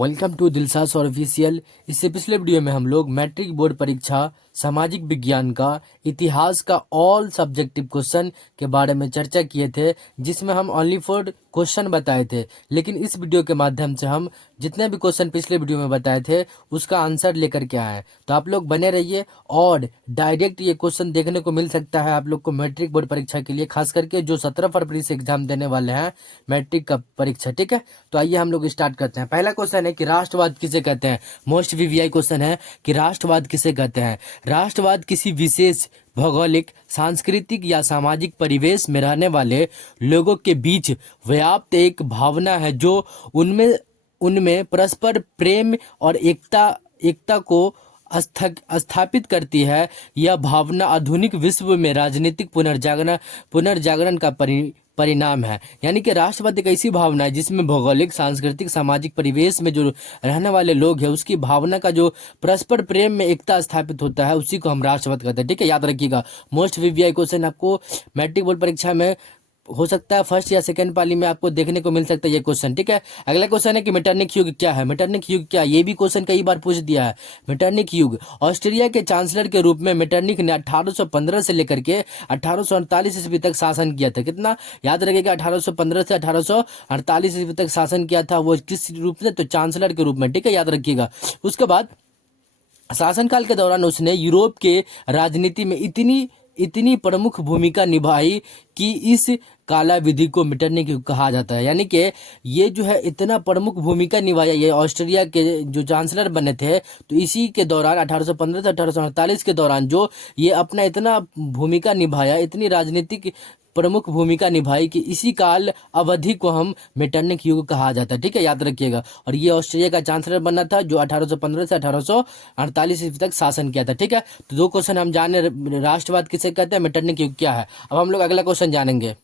Welcome to दिलसास और official. इससे पिछले वीडियो में हम लोग मैट्रिक बोर्ड परीक्षा सामाजिक विज्ञान का इतिहास का ऑल सब्जेक्टिव क्वेश्चन के बारे में चर्चा किए थे, जिसमें हम ओनली फॉर क्वेश्चन बताए थे। लेकिन इस वीडियो के माध्यम से हम जितने भी क्वेश्चन पिछले वीडियो में बताए थे उसका आंसर लेकर के आए हैं। तो आप लोग बने रहिए और डायरेक्ट ये क्वेश्चन देखने को मिल सकता है आप लोग को मैट्रिक बोर्ड परीक्षा के लिए, खास करके जो 17 फरवरी से एग्जाम देने वाले हैं मैट्रिक का परीक्षा। ठीक है, तो आइए हम लोग स्टार्ट करते हैं। पहला क्वेश्चन है कि राष्ट्रवाद किसे कहते हैं। मोस्ट वीवीआई क्वेश्चन है कि राष्ट्रवाद किसे कहते हैं। राष्ट्रवाद किसी विशेष भौगोलिक, सांस्कृतिक या सामाजिक परिवेश में रहने वाले लोगों के बीच व्याप्त एक भावना है जो उनमें उनमें परस्पर प्रेम और एकता को स्थापित करती है। यह भावना आधुनिक विश्व में राजनीतिक पुनर्जागरण का परिणाम है। यानी कि राष्ट्रवाद एक ऐसी भावना है जिसमें भौगोलिक, सांस्कृतिक, सामाजिक परिवेश में जो रहने वाले लोग हैं उसकी भावना का जो परस्पर प्रेम में एकता स्थापित होता है उसी को हम राष्ट्रवाद कहते हैं। ठीक है, याद रखिएगा। मोस्ट वीवीआई क्वेश्चन आपको मैट्रिक बोर्ड परीक्षा में हो सकता है फर्स्ट या सेकंड पाली में आपको देखने को मिल सकता है ये क्वेश्चन। ठीक है, अगला क्वेश्चन है कि मेटरनिक युग क्या है। मेटरनिक युग क्या है, ये भी क्वेश्चन कई बार पूछ दिया है। मेटरनिक युग, ऑस्ट्रिया के चांसलर के रूप में मेटरनिक ने 1815 से लेकर के 1848 ईस्वी तक शासन किया था। कितना याद रखिएगा, 1815 से 1848 ईस्वी तक शासन किया था। वो किस रूप में, तो चांसलर के रूप में। ठीक है, याद रखिएगा। उसके बाद शासनकाल के दौरान उसने यूरोप के राजनीति में इतनी प्रमुख भूमिका निभाई कि इस काला विधि को मेटरनिक युग कहा जाता है। यानी कि ये जो है इतना प्रमुख भूमिका निभाया, ये ऑस्ट्रिया के जो चांसलर बने थे, तो इसी के दौरान 1815 से 1848 के दौरान जो ये अपना इतना भूमिका निभाया, इतनी राजनीतिक प्रमुख भूमिका निभाई कि इसी काल अवधि को हम मेटरनिक युग कहा जाता है। ठीक है, याद रखिएगा। और ये ऑस्ट्रिया का चांसलर बना था जो 1815 से 1848 ईस्वी तक शासन किया था। ठीक है, तो दो क्वेश्चन हम जाने, राष्ट्रवाद किसे कहते हैं, मेटरनिक युग क्या है। अब हम लोग अगला क्वेश्चन जानेंगे।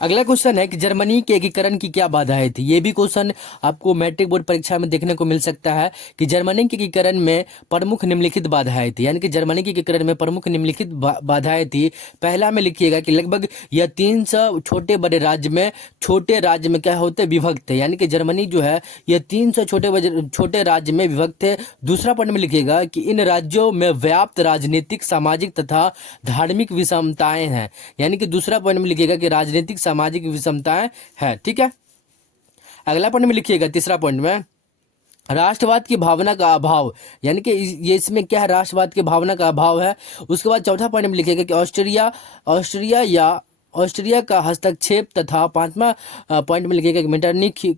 अगला क्वेश्चन है कि जर्मनी के एकीकरण की क्या बाधाएं थी। ये भी क्वेश्चन आपको मैट्रिक बोर्ड परीक्षा में देखने को मिल सकता है कि जर्मनी के एकीकरण में प्रमुख निम्नलिखित बाधाएं थी। यानी कि जर्मनी के एकीकरण में प्रमुख निम्नलिखित बाधाएं थी। पहला में लिखिएगा कि लगभग यह 300 छोटे राज्य में क्या होते विभक्त थे। यानी कि जर्मनी जो है यह 300 छोटे राज्य में विभक्त थे। दूसरा पॉइंट में लिखिएगा कि इन राज्यों में व्याप्त राजनीतिक, सामाजिक तथा धार्मिक विषमताएं हैं। यानी कि दूसरा पॉइंट में लिखिएगा कि राजनीतिक, सामाजिक विषमताएं है। ठीक है, अगला पॉइंट में लिखिएगा, तीसरा पॉइंट में राष्ट्रवाद की भावना का अभाव। यानी कि ये इसमें क्या है, राष्ट्रवाद की भावना का अभाव है। उसके बाद चौथा पॉइंट में लिखिएगा कि ऑस्ट्रिया का हस्तक्षेप, तथा पांचवा पॉइंट में लिखिएगा कि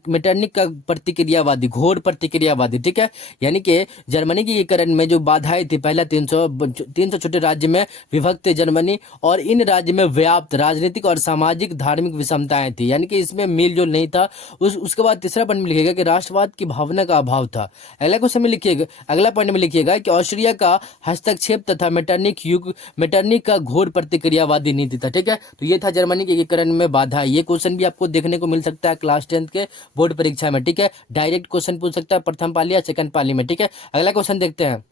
मेटरनिक का प्रतिक्रियावादी, घोर प्रतिक्रियावादी। ठीक है, यानी कि जर्मनी की एकीकरण में जो बाधाएं थी, पहला 300 छोटे राज्य में विभक्त थे जर्मनी, और इन राज्य में व्याप्त राजनीतिक और सामाजिक धार्मिक विषमताएं थी। यानी कि इसमें मेल जोल नहीं था। उसके बाद तीसरा पॉइंट में लिखिएगा कि राष्ट्रवाद की भावना का अभाव था। अगला क्वेश्चन में लिखिएगा, अगला पॉइंट में लिखिएगा कि ऑस्ट्रिया का हस्तक्षेप तथा मेटरनिक का घोर प्रतिक्रियावादी नीति था। ठीक है, तो ये था जर्मनी के एकीकरण में बाधा। ये क्वेश्चन भी आपको देखने को मिल सकता है क्लास 10 के बोर्ड परीक्षा में। ठीक है, डायरेक्ट क्वेश्चन पूछ सकता है प्रथम पाली या सेकंड पाली में। ठीक है, अगला क्वेश्चन देखते हैं।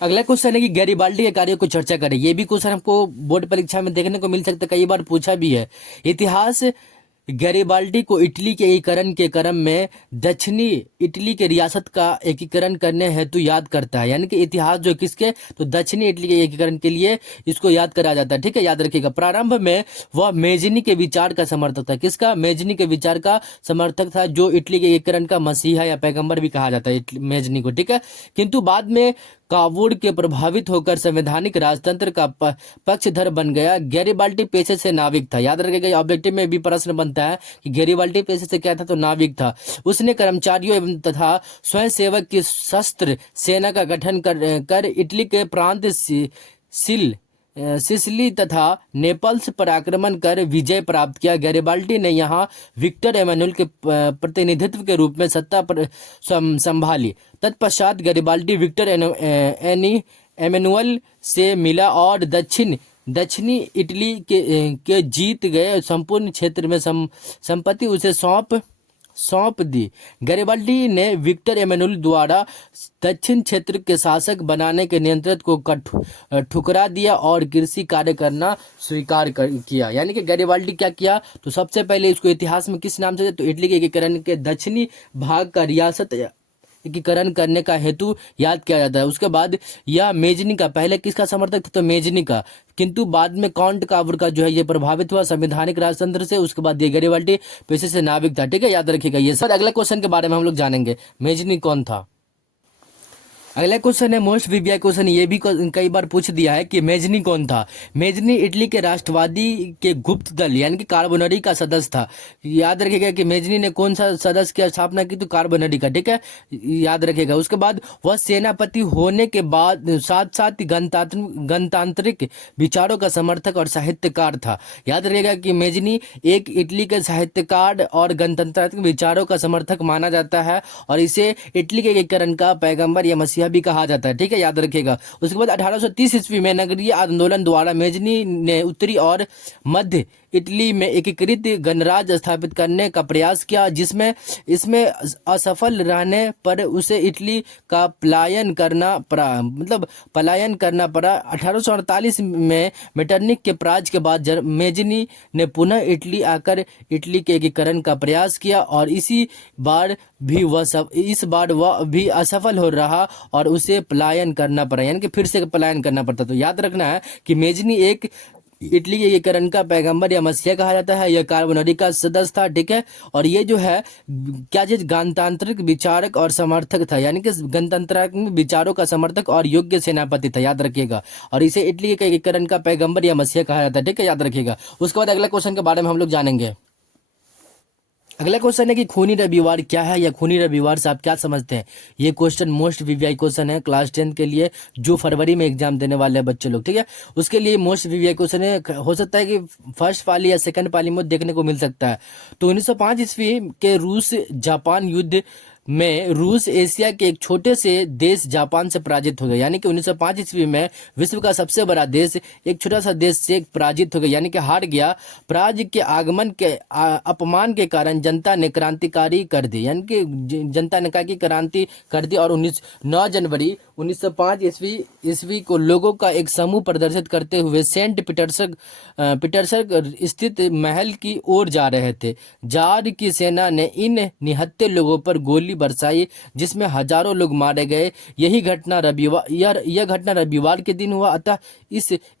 अगला क्वेश्चन है कि गैरिबाल्डी के कार्यों को चर्चा करें। ये भी क्वेश्चन आपको बोर्ड परीक्षा में देखने को मिल सकता है, कई बार पूछा भी है। इतिहास, गैरिबाल्डी को इटली के एकीकरण के क्रम में दक्षिणी इटली के रियासत का एकीकरण करने हेतु याद करता है। यानी कि इतिहास जो किसके, तो दक्षिणी इटली के एकीकरण के लिए इसको याद करा जाता है। ठीक है, याद रखिएगा। प्रारंभ में वह मेजनी के विचार का समर्थक था। किसका, मेजनी के विचार का समर्थक था, जो इटली के एकीकरण का मसीहा या पैगंबर भी कहा जाता है मेजनी को। ठीक है, किंतु बाद में कावूड़ के प्रभावित होकर संवैधानिक राजतंत्र का पक्षधर बन गया। गैरिबाल्डी पेशे से नाविक था। याद रखिएगा, ऑब्जेक्टिव में भी प्रश्न बनता है कि गैरिबाल्डी पेशे से क्या था, तो नाविक था। उसने कर्मचारियों एवं तथा स्वयंसेवक की शस्त्र सेना का गठन कर इटली के प्रांत सिसिली तथा नेपल्स पर आक्रमण कर विजय प्राप्त किया। गैरिबाल्डी ने यहाँ विक्टर एमेनुअल के प्रतिनिधित्व के रूप में सत्ता पर संभाली। तत्पश्चात गैरिबाल्डी विक्टर एमेनुअल से मिला और दक्षिणी इटली के जीत गए संपूर्ण क्षेत्र में संपत्ति उसे सौंप दी। गैरिबाल्डी ने विक्टर एमेनुएल द्वारा दक्षिण क्षेत्र के शासक बनाने के नियंत्रण को ठुकरा दिया और कृषि कार्य करना स्वीकार किया। यानी कि गैरिबाल्डी क्या किया, तो सबसे पहले इसको इतिहास में किस नाम से, तो इटली के एकीकरण के दक्षिणी भाग का रियासत एकीकरण करने का हेतु याद किया जाता है। उसके बाद यह मेजनी का, पहले किसका समर्थक था, तो मेजनी का, किंतु बाद में काउंट काबूर का जो है ये प्रभावित हुआ संवैधानिक राजतंत्र से। उसके बाद ये गैरिबाल्डी पेशे से नाविक था। ठीक है, याद रखिएगा ये सर। अगले क्वेश्चन के बारे में हम लोग जानेंगे, मेजनी कौन था। अगला क्वेश्चन है मोस्ट वीवीआई क्वेश्चन, ये भी कई बार पूछ दिया है कि मेजनी कौन था। मेजनी इटली के राष्ट्रवादी के गुप्त दल यानी कि कार्बोनरी का सदस्य था। याद रखिएगा कि मेजनी ने कौन सा सदस्य की स्थापना की, तो कार्बोनरी का। ठीक है, याद रखिएगा। उसके बाद वह सेनापति होने के बाद साथ साथ गणतांत्रिक विचारों का समर्थक और साहित्यकार था। याद रखिएगा कि मेजनी एक इटली के साहित्यकार और गणतांत्रिक विचारों का समर्थक माना जाता है और इसे इटली के एकीकरण का पैगंबर या मसीहा भी कहा जाता है। ठीक है, याद रखिएगा। उसके बाद 1830 ईस्वी में नगरीय आंदोलन द्वारा मेजनी ने उत्तरी और मध्य इटली में एकीकृत गणराज्य स्थापित करने का प्रयास किया, जिसमें इसमें असफल रहने पर उसे इटली का पलायन करना पड़ा। 1848 में मेटरनिक के पराजय के बाद मेजनी ने पुनः इटली आकर इटली के एकीकरण का प्रयास किया और इस बार वह भी असफल हो रहा और उसे पलायन करना पड़ा, यानी कि फिर से पलायन करना पड़ता। तो याद रखना है कि मेजनी एक इटली के एकीकरण का पैगंबर या मसीहा कहा जाता है। यह कार्बोनरी का सदस्य था। ठीक है, और ये जो है क्या चीज, गणतांत्रिक विचारक और समर्थक था, यानी कि गणतंत्र विचारों का समर्थक और योग्य सेनापति था। याद रखिएगा, और इसे इटली के एकीकरण का पैगंबर या मसीहा कहा जाता है। ठीक है, याद रखिएगा। उसके बाद अगले क्वेश्चन के बारे में हम लोग जानेंगे। अगला क्वेश्चन है कि खूनी रविवार क्या है, या खूनी रविवार से आप क्या समझते हैं। ये क्वेश्चन मोस्ट वीवीआई क्वेश्चन है क्लास 10 के लिए, जो फरवरी में एग्जाम देने वाले हैं बच्चे लोग। ठीक है, उसके लिए मोस्ट वीवीआई क्वेश्चन है। हो सकता है कि फर्स्ट पाली या सेकंड पाली में देखने को मिल सकता है। तो 1905 ईस्वी के रूस जापान युद्ध में रूस एशिया के एक छोटे से देश जापान से पराजित हो गया। यानी कि 1905 ईस्वी में विश्व का सबसे बड़ा देश एक छोटा सा देश से पराजित हो गया, यानी कि हार गया। पराजय के आगमन के अपमान के कारण जनता ने क्रांतिकारी कर दी, यानी कि जनता ने कहा कि क्रांति कर दी। और 9 जनवरी 1905 ईस्वी को लोगों का एक समूह प्रदर्शित करते हुए सेंट पीटर्सबर्ग स्थित महल की ओर जा रहे थे। जार की सेना ने इन निहत्थे लोगों पर गोली बरसाई, जिसमें हजारों लोग मारे गए। यह घटना रविवार के दिन हुआ, अतः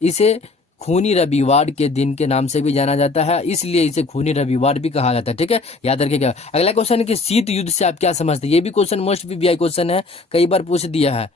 इसे खूनी रविवार के दिन के नाम से भी जाना जाता है, इसलिए इसे खूनी रविवार भी कहा जाता है। ठीक है, याद रखिएगा। अगला क्वेश्चन है कि शीत युद्ध से आप क्या समझते हैं। ये भी क्वेश्चन मोस्ट वीवीआई क्वेश्चन है, कई बार पूछ दिया है।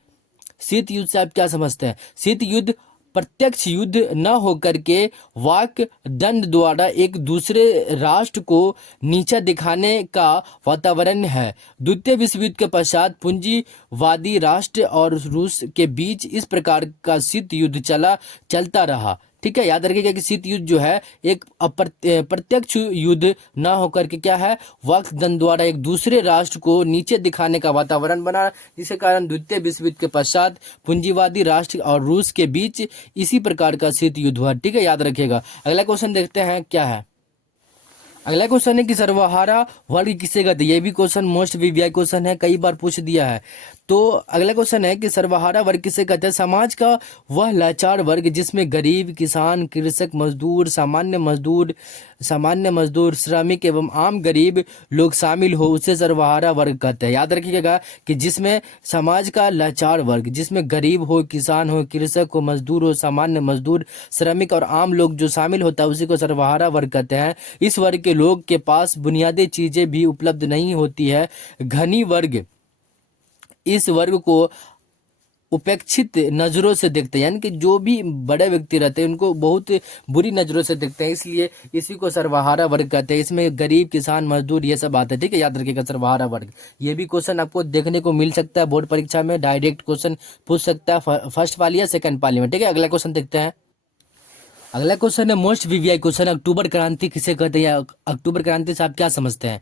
शीत युद्ध से आप क्या समझते हैं। शीत युद्ध प्रत्यक्ष युद्ध न होकर के वाक दंड द्वारा एक दूसरे राष्ट्र को नीचा दिखाने का वातावरण है। द्वितीय विश्व युद्ध के पश्चात पूंजीवादी राष्ट्र और रूस के बीच इस प्रकार का शीत युद्ध चलता रहा। ठीक है, याद रखिएगा कि शीत युद्ध जो है एक प्रत्यक्ष युद्ध न होकर के क्या है, वक्त दंड द्वारा एक दूसरे राष्ट्र को नीचे दिखाने का वातावरण बना, जिसके कारण द्वितीय विश्व युद्ध के पश्चात पूंजीवादी राष्ट्र और रूस के बीच इसी प्रकार का शीत युद्ध हुआ। ठीक है, याद रखिएगा। अगला क्वेश्चन देखते हैं क्या है। अगला क्वेश्चन है कि सर्वहारा वर्ग किसे कहते हैं। ये भी क्वेश्चन मोस्ट वीवीआई क्वेश्चन है, कई बार पूछ दिया है। तो अगला क्वेश्चन है कि सर्वहारा वर्ग किसे कहते हैं। समाज का वह लाचार वर्ग जिसमें गरीब, किसान, कृषक, मजदूर, सामान्य मजदूर, श्रमिक एवं आम गरीब लोग शामिल हो, उसे सर्वहारा वर्ग कहते हैं। याद रखिएगा कि जिसमें समाज का लाचार वर्ग, जिसमें गरीब हो, किसान हो, कृषक हो, मजदूर हो, सामान्य मजदूर, श्रमिक और आम लोग जो शामिल होता है, उसी को सर्वहारा वर्ग कहते हैं। इस वर्ग के लोग के पास बुनियादी चीजें भी उपलब्ध नहीं होती है। घनी वर्ग इस वर्ग को उपेक्षित नजरों से देखते हैं, यानी कि जो भी बड़े व्यक्ति रहते हैं उनको बहुत बुरी नजरों से देखते हैं, इसलिए इसी को सर्वहारा वर्ग कहते हैं। इसमें गरीब, किसान, मजदूर ये सब आते हैं। ठीक है, याद रखिएगा सर्वहारा वर्ग। ये भी क्वेश्चन आपको देखने को मिल सकता है बोर्ड परीक्षा में, डायरेक्ट क्वेश्चन पूछ सकता है फर्स्ट पाली या सेकंड पाली में। ठीक है, अगला क्वेश्चन देखते हैं। अगला क्वेश्चन है मोस्ट वीवीआई क्वेश्चन, अक्टूबर क्रांति किसे कहते हैं, या अक्टूबर क्रांति से आप क्या समझते हैं।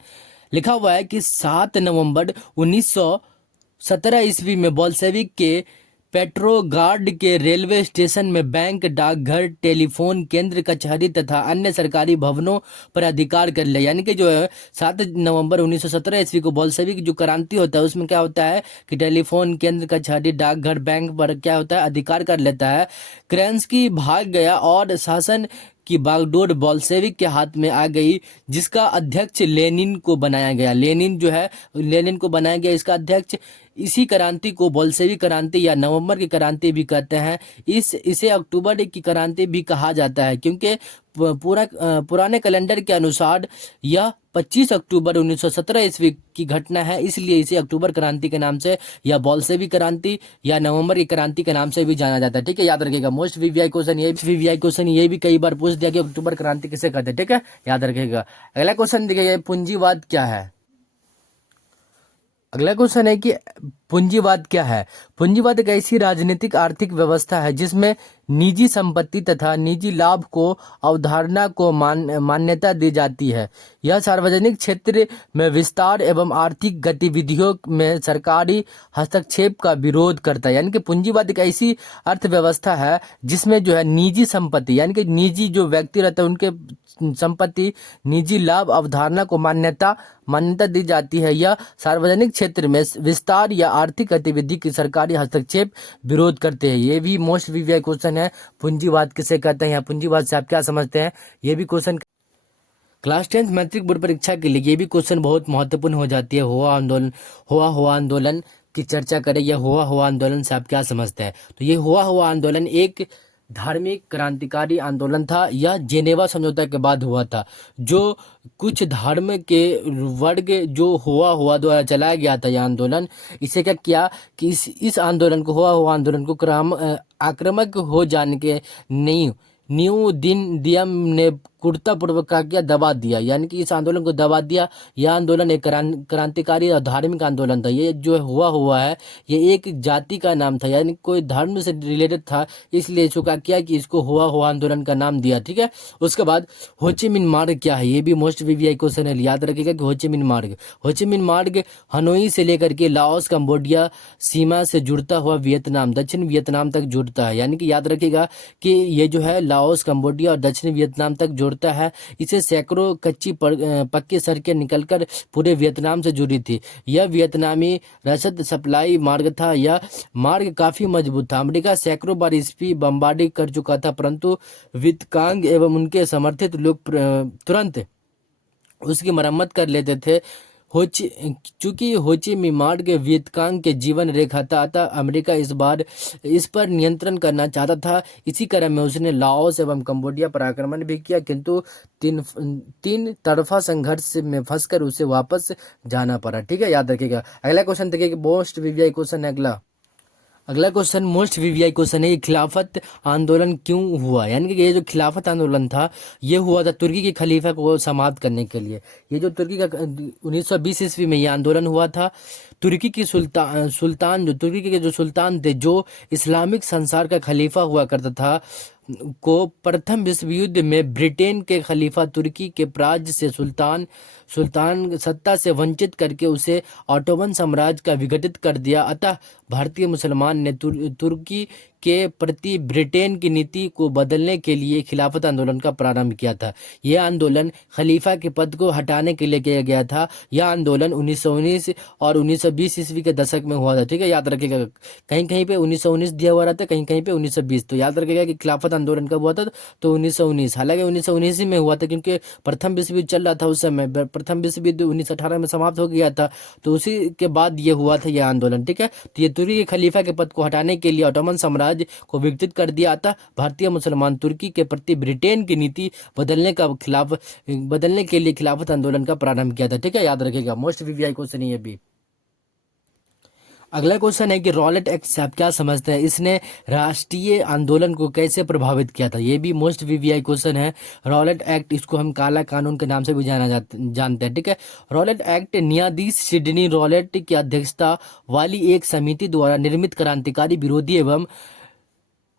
लिखा हुआ है कि 7 नवंबर 1917 ईस्वी में बोल्शेविक के पेट्रोगार्ड के रेलवे स्टेशन में बैंक, डाकघर, टेलीफोन केंद्र, कचहरी तथा अन्य सरकारी भवनों पर अधिकार कर लिया। यानी कि जो है 7 नवंबर 1917 ईस्वी को बोल्शेविक जो क्रांति होता है उसमें क्या होता है कि टेलीफोन केंद्र, कचहरी, डाकघर, बैंक पर क्या होता है अधिकार कर लेता है। क्रेंस्की भाग गया और शासन की बागडोर बोल्शेविक के हाथ में आ गई, जिसका अध्यक्ष लेनिन को बनाया गया। लेनिन को बनाया गया इसका अध्यक्ष। इसी क्रांति को बोल्शेविक क्रांति या नवंबर की क्रांति भी कहते हैं। इसे अक्टूबर की क्रांति भी कहा जाता है, क्योंकि पुराने कैलेंडर के अनुसार यह 25 अक्टूबर 1917 ईस्वी की घटना है, इसलिए इसे अक्टूबर क्रांति के नाम से या बोल्शेविक क्रांति या नवंबर की क्रांति के नाम से भी जाना जाता है। ठीक है, याद रखिएगा। मोस्ट वीवीआई क्वेश्चन ये भी कई बार पूछ दिया कि अक्टूबर क्रांति किसे कहते हैं। ठीक है, याद रखिएगा। अगला क्वेश्चन देखिए, पूंजीवाद क्या है। अगला क्वेश्चन है कि पूंजीवाद क्या है। पूंजीवाद एक ऐसी राजनीतिक आर्थिक व्यवस्था है जिसमें निजी संपत्ति तथा निजी लाभ को अवधारणा को मान्यता दी जाती है। यह सार्वजनिक क्षेत्र में विस्तार एवं आर्थिक गतिविधियों में सरकारी हस्तक्षेप का विरोध करता है। यानी कि पूंजीवाद एक ऐसी अर्थव्यवस्था है जिसमें जो है निजी संपत्ति यानी कि निजी जो व्यक्ति रहते हैं उनके संपत्ति, निजी लाभ अवधारणा को मान्यता दी जाती है। यह सार्वजनिक क्षेत्र में विस्तार या आर्थिक गतिविधि की सरकारी हस्तक्षेप विरोध करते हैं। ये भी मोस्ट वीवीआई क्वेश्चन है, पूंजीवाद किसे कहते हैं या पूंजीवाद से आप क्या समझते हैं। ये भी question class 10th matric board परीक्षा के लिए ये भी क्वेश्चन बहुत महत्वपूर्ण हो जाती है। हुआ आंदोलन की चर्चा करें, यह हुआ आंदोलन से आप क्या समझते हैं। तो ये हुआ आंदोलन एक धार्मिक क्रांतिकारी आंदोलन था। यह जेनेवा समझौता के बाद हुआ था। जो कुछ धर्म के वर्ग जो हुआ द्वारा चलाया गया था यह आंदोलन, इसे क्या किया कि इस आंदोलन को हुआ आंदोलन को आक्रामक हो जाने के न्यू दियम ने पूर्वक क्या किया, दबा दिया। यानी कि इस आंदोलन को दबा दिया। यह आंदोलन एक क्रांतिकारी और धार्मिक आंदोलन था। ये जो हुआ है ये एक जाति का नाम था, यानी कोई धर्म से रिलेटेड था, इसलिए इसको क्या किया कि इसको हुआ आंदोलन का नाम दिया। ठीक है, उसके बाद होचिमिन मार्ग क्या है, ये भी मोस्ट वीवीआई क्वेश्चन है। याद रखिएगा कि होचिमिन मार्ग हनोई से लेकर के लाओस, कंबोडिया सीमा से जुड़ता हुआ दक्षिण वियतनाम तक जुड़ता है। यानी कि याद रखिएगा कि ये जो है लाओस, कंबोडिया और दक्षिण वियतनाम तक जोड़ता है। इसे सैकड़ों कच्ची पक्की सड़कें निकलकर पूरे वियतनाम से जुड़ी थी। यह वियतनामी रसद सप्लाई मार्ग था। यह मार्ग काफी मजबूत था। अमेरिका सैकड़ों बार इस पर बमबारी कर चुका था, परंतु वियतकांग एवं उनके समर्थित लोग तुरंत उसकी मरम्मत कर लेते थे। चूंकि होचिमिन मार्ग वियतकांग के जीवन रेखा था, अतः अमेरिका इस पर नियंत्रण करना चाहता था। इसी क्रम में उसने लाओस एवं कंबोडिया पर आक्रमण भी किया, किंतु तीन तरफा संघर्ष में फंसकर उसे वापस जाना पड़ा। ठीक है, याद रखिएगा। अगला क्वेश्चन देखिए, मोस्ट वीवीआई क्वेश्चन है। अगला क्वेश्चन मोस्ट वीवीआई क्वेश्चन है, खिलाफत आंदोलन क्यों हुआ। यानी कि ये जो खिलाफत आंदोलन था ये हुआ था तुर्की के खलीफा को समाप्त करने के लिए। ये जो तुर्की का 1920 ईस्वी में ये आंदोलन हुआ था। तुर्की के जो सुल्तान थे, जो इस्लामिक संसार का खलीफा हुआ करता था, को प्रथम विश्व युद्ध में ब्रिटेन के खलीफा तुर्की के प्राज से सुल्तान सत्ता से वंचित करके उसे ऑटोमन साम्राज्य का विघटित कर दिया। अतः भारतीय मुसलमान ने तुर्की के प्रति ब्रिटेन की नीति को बदलने के लिए खिलाफत आंदोलन का प्रारंभ किया था। यह आंदोलन खलीफा के पद को हटाने के लिए किया गया था। यह आंदोलन 1919 और 1920 ईस्वी के दशक में हुआ था। ठीक है, याद रखिएगा। कहीं कहीं पे 1919 दिया हुआ रहता है, कहीं कहीं पे 1920। तो याद रखिएगा कि खिलाफत आंदोलन कब हुआ था, तो 1919। हालांकि 1919 में हुआ था, क्योंकि प्रथम विश्व युद्ध चल रहा था उस समय। प्रथम विश्व युद्ध 1918 में समाप्त हो गया था, तो उसी के बाद ये हुआ था यह आंदोलन। ठीक है, तो ये तुर्की के खलीफा के पद को हटाने के लिए ऑटोमन साम्राज्य को विकसित कर दिया था। भारतीय मुसलमान तुर्की के प्रति ब्रिटेन की नीति बदलने के लिए खिलाफत आंदोलन का प्रारंभ किया था। ठीक है, याद रखिएगा। मोस्ट वीवीआई क्वेश्चन ये भी। अगला क्वेश्चन है कि रॉलेट एक्ट से आप क्या समझते हैं, इसने राष्ट्रीय आंदोलन को कैसे प्रभावित किया था। ये भी मोस्ट वीवीआई क्वेश्चन है। रॉलेट एक्ट, इसको हम काला कानून के नाम से भी जानते हैं। ठीक है, रॉलेट एक्ट न्यायाधीश सिडनी रॉलेट की अध्यक्षता वाली एक समिति द्वारा निर्मित क्रांतिकारी विरोधी एवं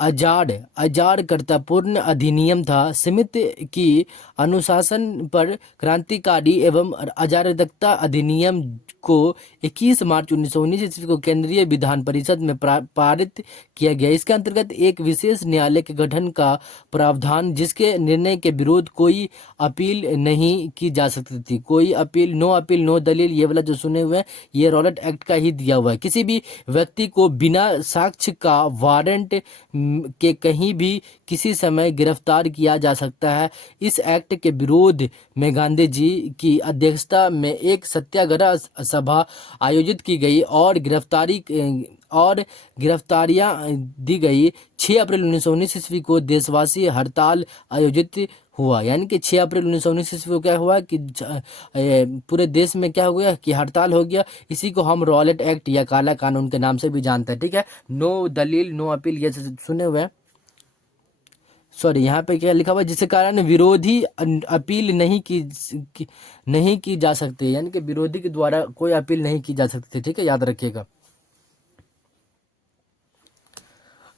आजाद आजादकर्तापूर्ण अधिनियम था। समित की अनुशासन पर क्रांतिकारी एवं अराजकता अधिनियम को 21 मार्च 1919 ईस्वी को केंद्रीय विधान परिषद में पारित किया गया। इसके अंतर्गत एक विशेष न्यायालय के गठन का प्रावधान, जिसके निर्णय के विरोध कोई अपील नहीं की जा सकती थी। कोई अपील, नो दलील, ये वाला जो सुने हुए हैं ये रॉलेट एक्ट का ही दिया हुआ है। किसी भी व्यक्ति को बिना साक्ष्य का वारंट के कहीं भी किसी समय गिरफ्तार किया जा सकता है। इस एक्ट के विरोध में गांधी जी की अध्यक्षता में एक सत्याग्रह सभा आयोजित की गई और गिरफ्तारियां दी गई। 6 अप्रैल 1919 ईस्वी को देशवासी हड़ताल आयोजित हुआ। यानी कि 6 अप्रैल 1919 ईस्वी को क्या हुआ कि पूरे देश में क्या हो गया कि हड़ताल हो गया। इसी को हम रॉलेट एक्ट या काला कानून के नाम से भी जानते हैं। ठीक है, नो दलील, नो अपील, ये सुने हुए हैं। सॉरी, यहाँ पे क्या लिखा हुआ है, जिसके कारण विरोधी अपील नहीं की जा सकती। यानी कि विरोधी के द्वारा कोई अपील नहीं की जा सकती। ठीक है, याद रखिएगा।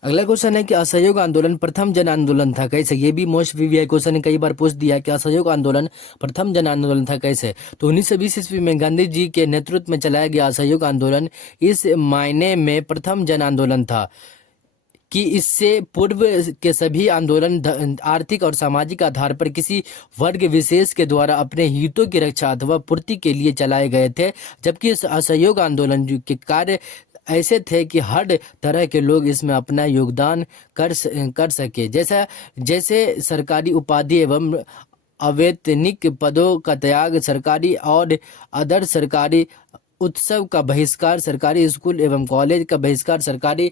अगला क्वेश्चन है कि असहयोग आंदोलन प्रथम जन आंदोलन था कैसे। ये भी मोस्ट वीवीआई क्वेश्चन है, कई बार पूछ दिया कि असहयोग आंदोलन प्रथम जन आंदोलन था कैसे। तो 1920 ईस्वी में गांधी जी के नेतृत्व में चलाया गया असहयोग आंदोलन इस मायने में प्रथम जन आंदोलन था कि इससे पूर्व के सभी आंदोलन आर्थिक और सामाजिक आधार पर किसी वर्ग विशेष के द्वारा अपने हितों की रक्षा अथवा पूर्ति के लिए चलाए गए थे, जबकि इस असहयोग आंदोलन के कार्य ऐसे थे कि हर तरह के लोग इसमें अपना योगदान कर सके। जैसे सरकारी उपाधि एवं अवैतनिक पदों का त्याग, सरकारी और अदर सरकारी उत्सव का बहिष्कार, सरकारी स्कूल एवं कॉलेज का बहिष्कार, सरकारी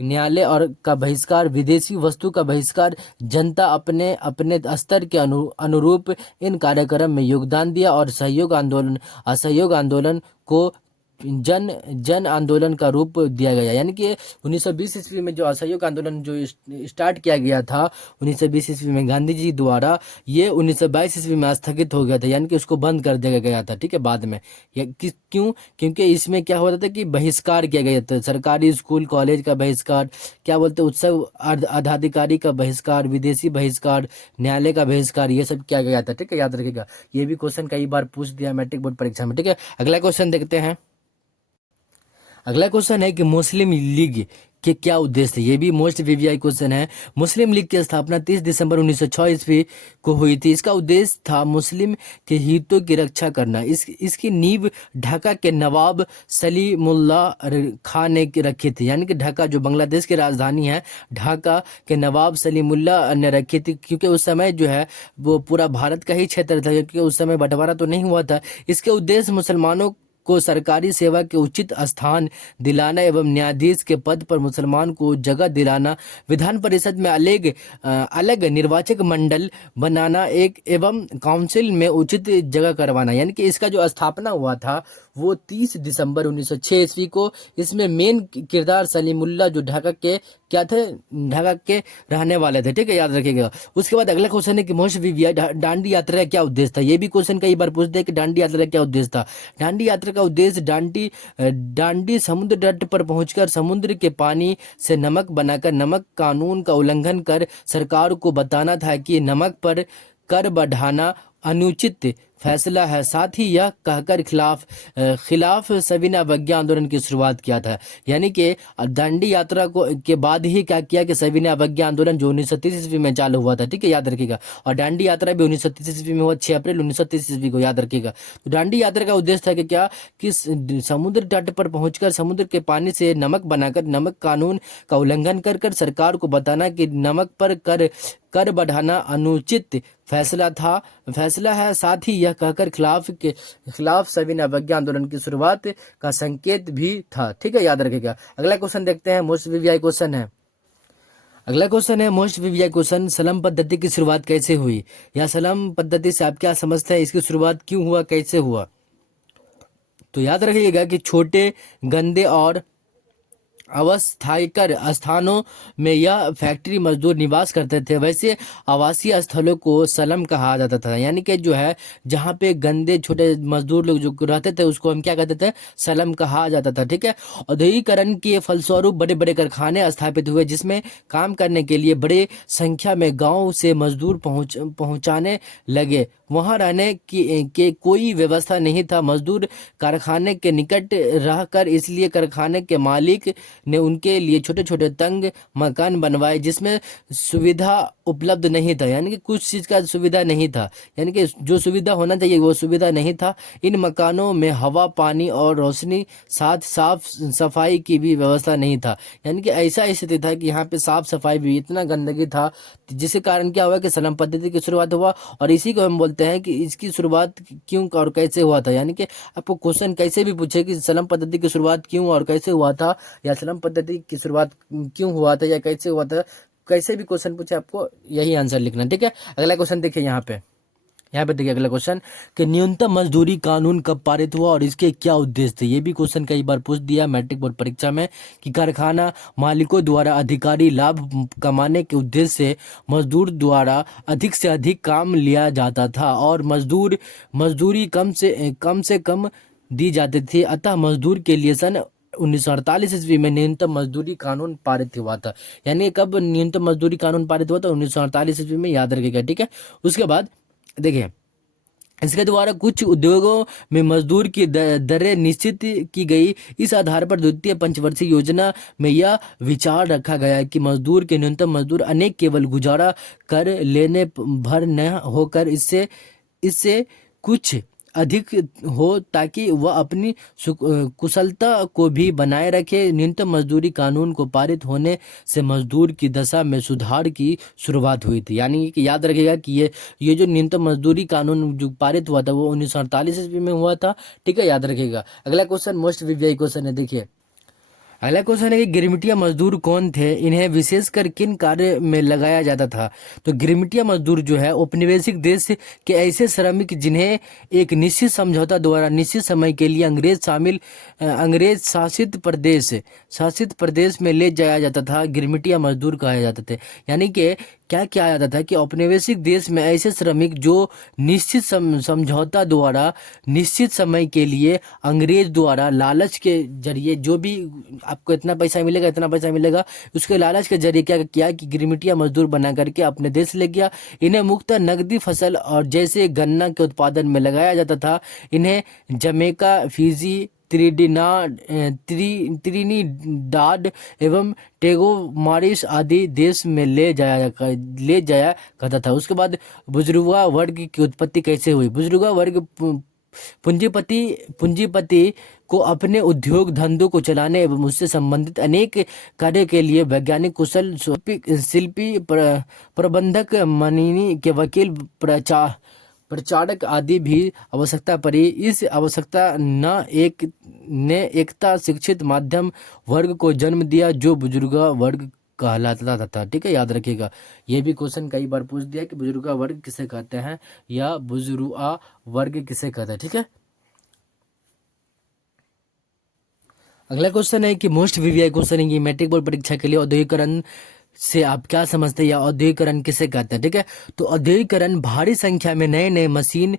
न्यायालय और का बहिष्कार, विदेशी वस्तु का बहिष्कार। जनता अपने अपने स्तर के अनुरूप इन कार्यक्रम में योगदान दिया और असहयोग आंदोलन को जन आंदोलन का रूप दिया गया। यानी कि 1920 ईस्वी में जो असहयोग आंदोलन जो स्टार्ट किया गया था 1920 ईस्वी में गांधी जी द्वारा, ये 1922 ईस्वी में स्थगित हो गया था। यानी कि उसको बंद कर दिया गया था। ठीक है, बाद में क्यों? क्योंकि इसमें क्या होता था कि बहिष्कार किया गया था। सरकारी स्कूल कॉलेज का बहिष्कार, क्या बोलते उत्सव आधाधिकारी का बहिष्कार, विदेशी बहिष्कार, न्यायालय का बहिष्कार, ये सब किया गया था। ठीक है, याद रखिएगा। ये भी क्वेश्चन कई बार पूछ दिया मैट्रिक बोर्ड परीक्षा में। ठीक है, अगला क्वेश्चन देखते हैं। अगला क्वेश्चन है कि मुस्लिम लीग के क्या उद्देश्य थे। ये भी मोस्ट वीवीआई क्वेश्चन है। मुस्लिम लीग की स्थापना 30 दिसंबर 1906 ईस्वी को हुई थी। इसका उद्देश्य था मुस्लिम के हितों की रक्षा करना। इसकी नींव ढाका के नवाब सलीमुल्लाह खान ने रखी थी। यानी कि ढाका जो बांग्लादेश की राजधानी है, ढाका के नवाब सलीमुल्लाह ने रखी थी। क्योंकि उस समय जो है वो पूरा भारत का ही क्षेत्र था, क्योंकि उस समय बंटवारा तो नहीं हुआ था। इसके उद्देश्य मुसलमानों को सरकारी सेवा के उचित स्थान दिलाना एवं न्यायाधीश के पद पर मुसलमान को जगह दिलाना, विधान परिषद में अलग निर्वाचक मंडल बनाना एवं काउंसिल में उचित जगह करवाना। यानी कि इसका जो स्थापना हुआ था वो 30 दिसंबर 1906 ईस्वी को। इसमें मेन किरदार सलीमुल्लाह जो ढाका के क्या थे, ढाका के रहने वाले थे। ठीक है, याद रखिएगा। उसके बाद अगला क्वेश्चन है कि मोस्ट वीवीआई दांडी यात्रा का क्या उद्देश्य था। ये भी क्वेश्चन कई बार पूछते हैं कि दांडी यात्रा का क्या उद्देश्य था। दांडी यात्रा का उद्देश्य दांडी समुद्र तट पर पहुंचकर समुद्र के पानी से नमक बनाकर नमक कानून का उल्लंघन कर सरकार को बताना था कि नमक पर कर बढ़ाना अनुचित फैसला है। साथ ही यह कहकर खिलाफ सविनय अवज्ञा आंदोलन की शुरुआत किया था। यानी कि दांडी यात्रा के बाद ही क्या किया कि सविनय अवज्ञा आंदोलन जो 1930 ईस्वी में चालू हुआ था। ठीक है, याद रखिएगा। और दांडी यात्रा भी 1930 ईस्वी में हुआ, 6 अप्रैल 1930 ईस्वी को, याद रखिएगा। तो दांडी यात्रा का उद्देश्य था कि क्या कि समुद्र तट पर पहुंचकर समुद्र के पानी से नमक बनाकर नमक कानून का उल्लंघन कर सरकार को बताना कि नमक पर कर बढ़ाना अनुचित फैसला है। साथ ही यह कहकर खिलाफ सविनय अवज्ञा आंदोलन की शुरुआत का संकेत भी था। ठीक है, याद रखिएगा। अगला क्वेश्चन देखते हैं, मोस्ट वीवीआई क्वेश्चन है। अगला क्वेश्चन है मोस्ट वीवीआई क्वेश्चन, सलम पद्धति की शुरुआत कैसे हुई, या सलम पद्धति से आप क्या समझते हैं, इसकी शुरुआत क्यों हुआ, कैसे हुआ। तो याद रखिएगा कि छोटे, गंदे और अवस्थायी स्थानों में यह फैक्ट्री मजदूर निवास करते थे, वैसे आवासीय स्थलों को स्लम कहा जाता था। यानी कि जो है जहाँ पे गंदे छोटे मजदूर लोग जो रहते थे उसको हम क्या कहते थे, स्लम कहा जाता था। ठीक है। औद्योगिकरण के फलस्वरूप बड़े बड़े कारखाने स्थापित हुए जिसमें काम करने के लिए बड़े संख्या में गांव से मजदूर पहुंचाने लगे। वहां रहने की के कोई व्यवस्था नहीं था। मजदूर कारखाने के निकट रहकर, इसलिए कारखाने के मालिक ने उनके लिए छोटे छोटे तंग मकान बनवाए जिसमें सुविधा उपलब्ध नहीं था। यानी कि कुछ चीज़ का सुविधा नहीं था, यानी कि जो सुविधा होना चाहिए वो सुविधा नहीं था। इन मकानों में हवा, पानी और रोशनी, साथ साफ सफाई की भी व्यवस्था नहीं था। यानी कि ऐसा स्थिति था कि यहाँ पे साफ सफाई भी, इतना गंदगी था, जिसके कारण क्या हुआ कि स्लम पद्धति की शुरुआत हुआ। और इसी को हम बोलते हैं कि इसकी शुरुआत क्यों और कैसे हुआ था। यानी कि आपको क्वेश्चन कैसे भी पूछे कि स्लम पद्धति की शुरुआत क्यों और कैसे हुआ था, या स्लम पद्धति की शुरुआत क्यों हुआ था या कैसे हुआ था, कैसे भी क्वेश्चन पूछे आपको यही आंसर लिखना। ठीक है। अगला क्वेश्चन देखिए यहाँ पे देखिए अगला क्वेश्चन कि न्यूनतम मजदूरी कानून कब पारित हुआ और इसके क्या उद्देश्य थे। ये भी क्वेश्चन कई बार पूछ दिया मैट्रिक बोर्ड परीक्षा में कि कारखाना मालिकों द्वारा अधिकारी लाभ कमाने के उद्देश्य से मजदूर द्वारा अधिक से अधिक काम लिया जाता था और मजदूरी कम से कम दी जाती थी। अतः मजदूर के लिए सन 1948 ईस्वी में न्यूनतम मजदूरी कानून पारित हुआ था। यानी कब न्यूनतम मजदूरी कानून पारित हुआ था, 1948 ईस्वी में, याद रखिएगा। ठीक है। उसके बाद देखिए इसके द्वारा कुछ उद्योगों में मजदूर की दरें निश्चित की गई। इस आधार पर द्वितीय पंचवर्षीय योजना में यह विचार रखा गया कि मजदूर के न्यूनतम मजदूर अनेक केवल गुजारा कर लेने भर न होकर इससे इससे कुछ अधिक हो ताकि वह अपनी कुशलता को भी बनाए रखे। न्यूनतम मजदूरी कानून को पारित होने से मजदूर की दशा में सुधार की शुरुआत हुई थी। यानी कि याद रखिएगा कि ये जो न्यूनतम मजदूरी कानून जो पारित हुआ था वो 1948 ईस्वी में हुआ था। ठीक है, याद रखिएगा। अगला क्वेश्चन मोस्ट वीवीआई क्वेश्चन है, देखिए अगला क्वेश्चन है कि गिरमिटिया मजदूर कौन थे, इन्हें विशेषकर किन कार्य में लगाया जाता था। तो गिरमिटिया मजदूर जो है औपनिवेशिक देश के ऐसे श्रमिक जिन्हें एक निश्चित समझौता द्वारा निश्चित समय के लिए अंग्रेज शासित प्रदेश में ले जाया जाता था, गिरमिटिया मजदूर कहा जाते थे। यानी कि क्या किया जाता था कि औपनिवेशिक देश में ऐसे श्रमिक जो निश्चित समझौता द्वारा निश्चित समय के लिए अंग्रेज द्वारा लालच के जरिए, जो भी आपको इतना पैसा मिलेगा, उसके लालच के जरिए क्या किया कि गिरमिटिया मजदूर बना करके अपने देश ले गया। इन्हें मुख्यतः नकदी फसल और जैसे गन्ना के उत्पादन में लगाया जाता था। इन्हें जमैका, फिजी, त्रिनिडाद एवं टेगो मॉरिस आदि देश में ले जाया करता था। उसके बाद बुजुर्गा वर्ग की उत्पत्ति कैसे हुई। बुजुर्गा वर्ग पूंजीपति को अपने उद्योग धंधों को चलाने एवं उससे संबंधित अनेक कार्य के लिए वैज्ञानिक, कुशल शिल्पी, प्रबंधक, मननी के वकील, प्रचारक आदि भी आवश्यकता पड़ी। इस आवश्यकता ने एकता शिक्षित मध्यम वर्ग को जन्म दिया जो बुजुर्गा वर्ग कहलाता था। ठीक है, याद रखिएगा। ये भी क्वेश्चन कई बार पूछ दिया कि बुजुर्गा वर्ग किसे कहते हैं या बुजुर्गा वर्ग किसे कहते हैं। ठीक है। अगला क्वेश्चन है कि मोस्ट वीवीआई क्वेश्चन है ये मैट्रिक बोर्ड परीक्षा के लिए, औद्योगिकरण से आप क्या समझते हैं या औद्योगिकरण किसे कहते हैं। ठीक है। तो औद्योगिकरण भारी संख्या में नए नए मशीन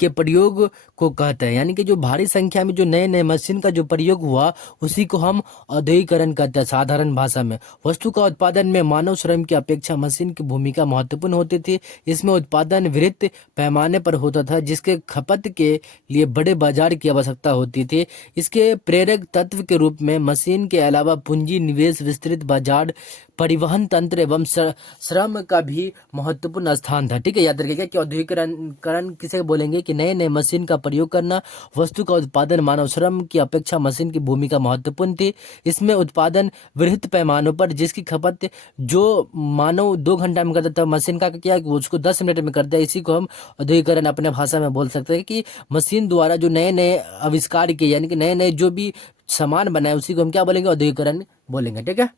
के प्रयोग को कहते हैं। यानी कि जो भारी संख्या में जो नए नए मशीन का जो प्रयोग हुआ उसी को हम औद्योगिकरण कहते हैं। साधारण भाषा में वस्तु का उत्पादन में मानव श्रम की अपेक्षा मशीन की भूमिका महत्वपूर्ण होती थी। इसमें उत्पादन वृहत पैमाने पर होता था जिसके खपत के लिए बड़े बाजार की आवश्यकता होती थी। इसके प्रेरक तत्व के रूप में मशीन के अलावा पूंजी निवेश, विस्तृत बाजार, परिवहन तंत्र एवं श्रम का भी महत्वपूर्ण स्थान था। ठीक है, याद रखिएगा कि औद्योगिकरण किसे बोलेंगे कि नए नए मशीन का प्रयोग करना, वस्तु का उत्पादन मानव श्रम की अपेक्षा मशीन की भूमिका महत्वपूर्ण थी। इसमें उत्पादन वृहत पैमानों पर जिसकी खपत जो मानव 2 घंटा में करता था, मशीन का किया कि उसको 10 मिनट में कर दिया। इसी को हम औद्योगिकरण अपने भाषा में बोल सकते हैं कि मशीन द्वारा जो नए नए आविष्कार किए, यानी कि नए नए जो भी सामान बनाए उसी को हम क्या बोलेंगे, औद्योगिकरण बोलेंगे। ठीक है।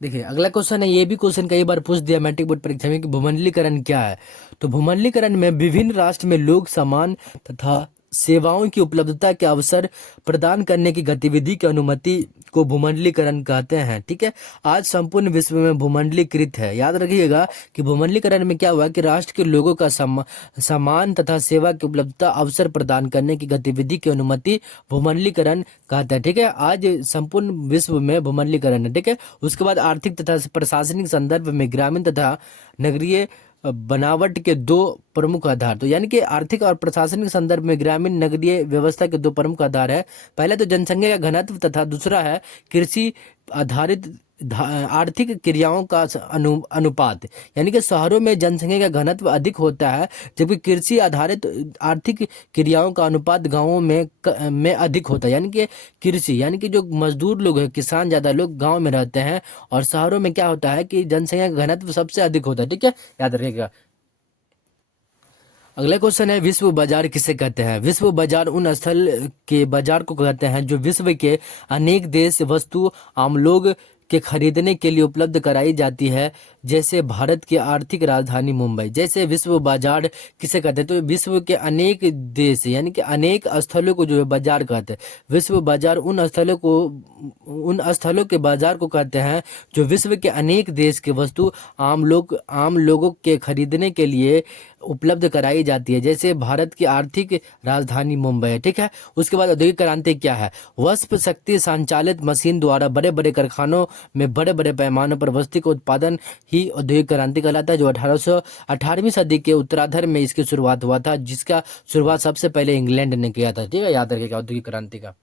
देखिए अगला क्वेश्चन है, ये भी क्वेश्चन कई बार पूछ दिया मैट्रिक बोर्ड परीक्षा में कि भूमंडलीकरण क्या है। तो भूमंडलीकरण में विभिन्न राष्ट्र में लोग समान तथा सेवाओं की उपलब्धता के अवसर प्रदान करने की गतिविधि की अनुमति को भूमंडलीकरण कहते हैं। ठीक है, आज संपूर्ण विश्व में भूमंडलीकृत है। याद रखिएगा कि भूमंडलीकरण में क्या हुआ कि राष्ट्र के लोगों का समान तथा सेवा की उपलब्धता अवसर प्रदान करने की गतिविधि की अनुमति भूमंडलीकरण कहते हैं। ठीक है, आज संपूर्ण विश्व में भूमंडलीकरण है। ठीक है, उसके बाद आर्थिक तथा प्रशासनिक संदर्भ में ग्रामीण तथा नगरीय बनावट के दो प्रमुख आधार। तो यानी कि आर्थिक और प्रशासनिक संदर्भ में ग्रामीण नगरीय व्यवस्था के दो प्रमुख आधार है। पहला तो जनसंख्या का घनत्व तथा दूसरा है कृषि आधारित आर्थिक क्रियाओं का अनुपात। यानी कि शहरों में जनसंख्या का घनत्व अधिक होता है, जबकि कृषि आधारित आर्थिक क्रियाओं का अनुपात गांवों में अधिक होता है। यानी कि कृषि यानी कि जो मजदूर लोग हैं, किसान ज़्यादा लोग गांव में रहते हैं, और शहरों में क्या होता है कि जनसंख्या का घनत्व सबसे अधिक होता है। ठीक है, याद रखिएगा। अगला क्वेश्चन है, विश्व बाजार किसे कहते हैं? विश्व बाजार उन स्थल के बाजार को कहते हैं जो विश्व के अनेक देश वस्तु आम लोग के खरीदने के लिए उपलब्ध कराई जाती है, जैसे भारत की आर्थिक राजधानी मुंबई। जैसे विश्व बाजार किसे कहते हैं? तो विश्व के अनेक देश यानी कि अनेक स्थलों को जो है बाजार कहते हैं। विश्व बाजार उन स्थलों के बाजार को कहते हैं जो विश्व के अनेक देश के वस्तु आम लोगों के खरीदने के लिए उपलब्ध कराई जाती है, जैसे भारत की आर्थिक राजधानी मुंबई है। ठीक है, उसके बाद औद्योगिक क्रांति क्या है? वाष्प शक्ति संचालित मशीन द्वारा बड़े बड़े कारखानों में बड़े बड़े पैमाने पर वस्तु का उत्पादन ही औद्योगिक क्रांति कहलाता है, जो 18वीं सदी के उत्तरार्ध में इसकी शुरुआत हुआ था, जिसका शुरुआत सबसे पहले इंग्लैंड ने किया था। ठीक है, याद रखिएगा औद्योगिक क्रांति का।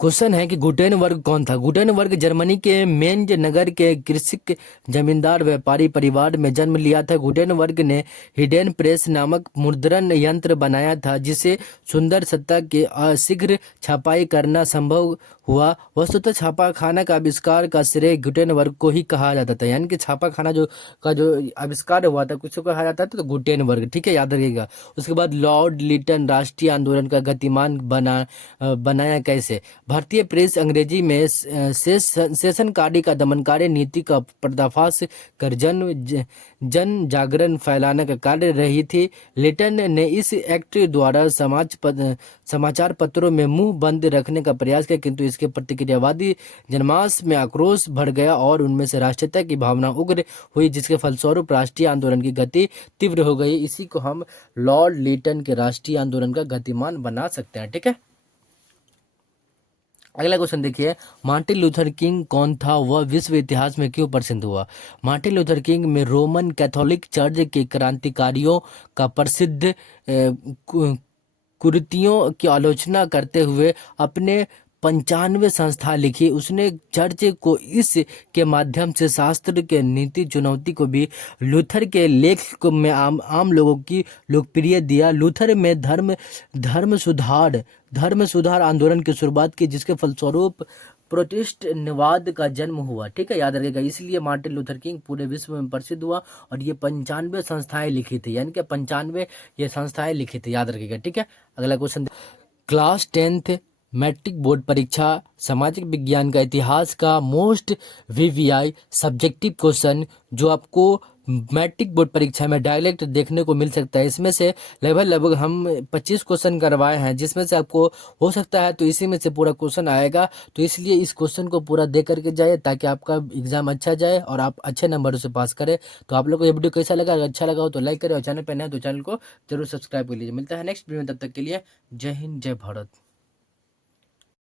क्वेश्चन है कि गुटेनबर्ग कौन था? गुटेनबर्ग जर्मनी के मेंज नगर के कृषक जमींदार व्यापारी परिवार में जन्म लिया था। गुटेनबर्ग ने हिडेन प्रेस नामक मुद्रण यंत्र बनाया था, जिसे सुंदर सतह के शीघ्र छपाई करना संभव हुआ। वस्तुतः छापाखाना का आविष्कार का श्रेय गुटेनबर्ग को ही कहा जाता था। यानी कि छापाखाना जो आविष्कार हुआ था, किसको कहा जाता था? तो गुटेनबर्ग। ठीक है, याद रखिएगा। उसके बाद लॉर्ड लिटन राष्ट्रीय आंदोलन का गतिमान बनाया कैसे? भारतीय प्रेस अंग्रेजी में सेशनकारी का दमनकारी नीति का पर्दाफाश कर जन जागरण फैलाने का कार्य रही थी। लिटन ने इस एक्ट द्वारा समाचार पत्रों में मुंह बंद रखने का प्रयास किया, किंतु इसके प्रतिक्रियावादी जनमास में आक्रोश बढ़ गया और उनमें से राष्ट्रीयता की भावना उग्र हुई, जिसके फलस्वरूप राष्ट्रीय आंदोलन की गति तीव्र हो गई। इसी को हम लॉर्ड लिटन के राष्ट्रीय आंदोलन का गतिमान बना सकते हैं। ठीक है, अगला क्वेश्चन देखिए, मार्टिन लूथर किंग कौन था? वह विश्व इतिहास में क्यों प्रसिद्ध हुआ? मार्टिन लूथर किंग में रोमन कैथोलिक चर्च के क्रांतिकारियों का प्रसिद्ध कुरीतियों की आलोचना करते हुए अपने 95 संस्था लिखी। उसने चर्च को इस के माध्यम से शास्त्र के नीति चुनौती को भी लूथर के लेख को में आम लोगों की लोकप्रिय दिया। लूथर में धर्म सुधार आंदोलन की शुरुआत की, जिसके फलस्वरूप प्रोटेस्टेंटवाद का जन्म हुआ। ठीक है, याद रखिएगा। इसलिए मार्टिन लूथर किंग पूरे विश्व में प्रसिद्ध हुआ, और ये 95 संस्थाएं लिखी थी, यानी कि 95 ये संस्थाएं लिखी थी, याद रखिएगा। ठीक है, अगला question, class 10th matric board परीक्षा सामाजिक विज्ञान का इतिहास का मोस्ट वीवीआई सब्जेक्टिव क्वेश्चन जो आपको मैट्रिक बोर्ड परीक्षा में डायरेक्ट देखने को मिल सकता है। इसमें से लगभग हम 25 क्वेश्चन करवाए हैं, जिसमें से आपको हो सकता है तो इसी में से पूरा क्वेश्चन आएगा। तो इसलिए इस क्वेश्चन को पूरा देख करके जाए, ताकि आपका एग्जाम अच्छा जाए और आप अच्छे नंबरों से पास करें। तो आप लोग को ये वीडियो कैसा लगा? अगर अच्छा लगा हो तो लाइक करें, और चैनल पर नए हैं तो चैनल को जरूर सब्सक्राइब कर लीजिए। मिलता है नेक्स्ट वीडियो में, तब तक के लिए जय हिंद, जय भारत।